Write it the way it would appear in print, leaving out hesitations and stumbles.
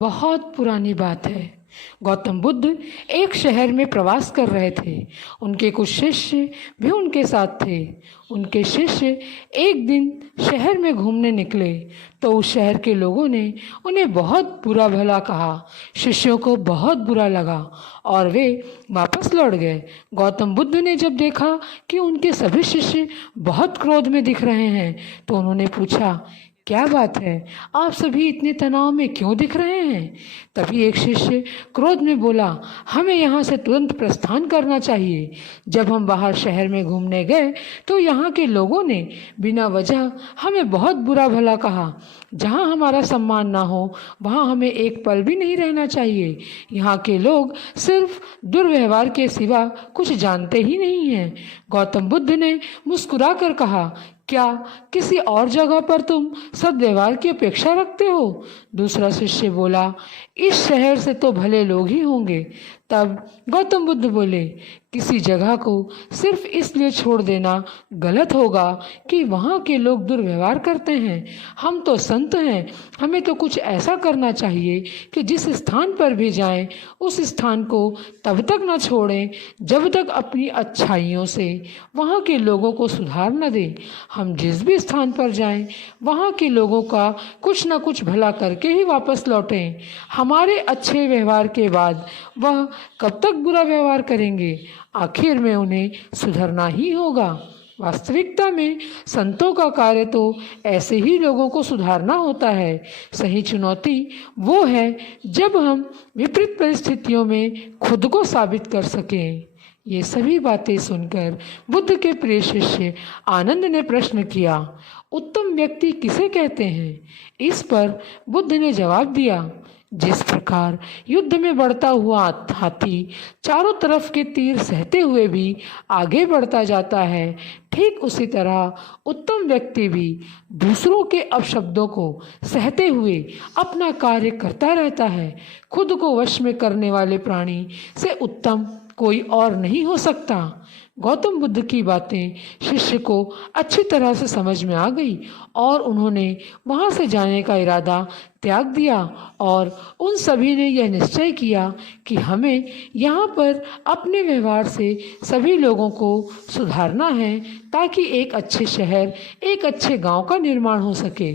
बहुत पुरानी बात है। गौतम बुद्ध एक शहर में प्रवास कर रहे थे। उनके कुछ शिष्य भी उनके साथ थे। उनके शिष्य एक दिन शहर में घूमने निकले तो उस शहर के लोगों ने उन्हें बहुत बुरा भला कहा। शिष्यों को बहुत बुरा लगा और वे वापस लौट गए। गौतम बुद्ध ने जब देखा कि उनके सभी शिष्य बहुत क्रोध में दिख रहे हैं तो उन्होंने पूछा, क्या बात है, आप सभी इतने तनाव में क्यों दिख रहे हैं? तभी एक शिष्य क्रोध में बोला, हमें यहाँ से तुरंत प्रस्थान करना चाहिए। जब हम बाहर शहर में घूमने गए तो यहाँ के लोगों ने बिना वजह हमें बहुत बुरा भला कहा। जहाँ हमारा सम्मान ना हो वहाँ हमें एक पल भी नहीं रहना चाहिए। यहाँ के लोग सिर्फ दुर्व्यवहार के सिवा कुछ जानते ही नहीं हैं। गौतम बुद्ध ने मुस्कुरा कर कहा, क्या किसी और जगह पर तुम सद्व्यवहार की अपेक्षा रखते हो? दूसरा शिष्य बोला, इस शहर से तो भले लोग ही होंगे। तब गौतम बुद्ध बोले, किसी जगह को सिर्फ इसलिए छोड़ देना गलत होगा कि वहाँ के लोग दुर्व्यवहार करते हैं। हम तो संत हैं, हमें तो कुछ ऐसा करना चाहिए कि जिस स्थान पर भी जाएं उस स्थान को तब तक न छोड़ें जब तक अपनी अच्छाइयों से वहाँ के लोगों को सुधार न दें। हम जिस भी स्थान पर जाएं वहाँ के लोगों का कुछ न कुछ भला करके ही वापस लौटें। हमारे अच्छे व्यवहार के बाद वह कब तक बुरा व्यवहार करेंगे? आखिर में उन्हें सुधरना ही होगा। वास्तविकता में संतों का कार्य तो ऐसे ही लोगों को सुधारना होता है। सही चुनौती वो है जब हम विपरीत परिस्थितियों में खुद को साबित कर सकें। ये सभी बातें सुनकर बुद्ध के प्रिय शिष्य आनंद ने प्रश्न किया, उत्तम व्यक्ति किसे कहते हैं? इस पर बुद्ध ने जवाब दिया, जिस प्रकार युद्ध में बढ़ता हुआ हाथी चारों तरफ के तीर सहते हुए भी आगे बढ़ता जाता है, ठीक उसी तरह उत्तम व्यक्ति भी दूसरों के अपशब्दों को सहते हुए अपना कार्य करता रहता है। खुद को वश में करने वाले प्राणी से उत्तम कोई और नहीं हो सकता। गौतम बुद्ध की बातें शिष्य को अच्छी तरह से समझ में आ गई और उन्होंने वहाँ से जाने का इरादा त्याग दिया और उन सभी ने यह निश्चय किया कि हमें यहाँ पर अपने व्यवहार से सभी लोगों को सुधारना है ताकि एक अच्छे शहर, एक अच्छे गांव का निर्माण हो सके।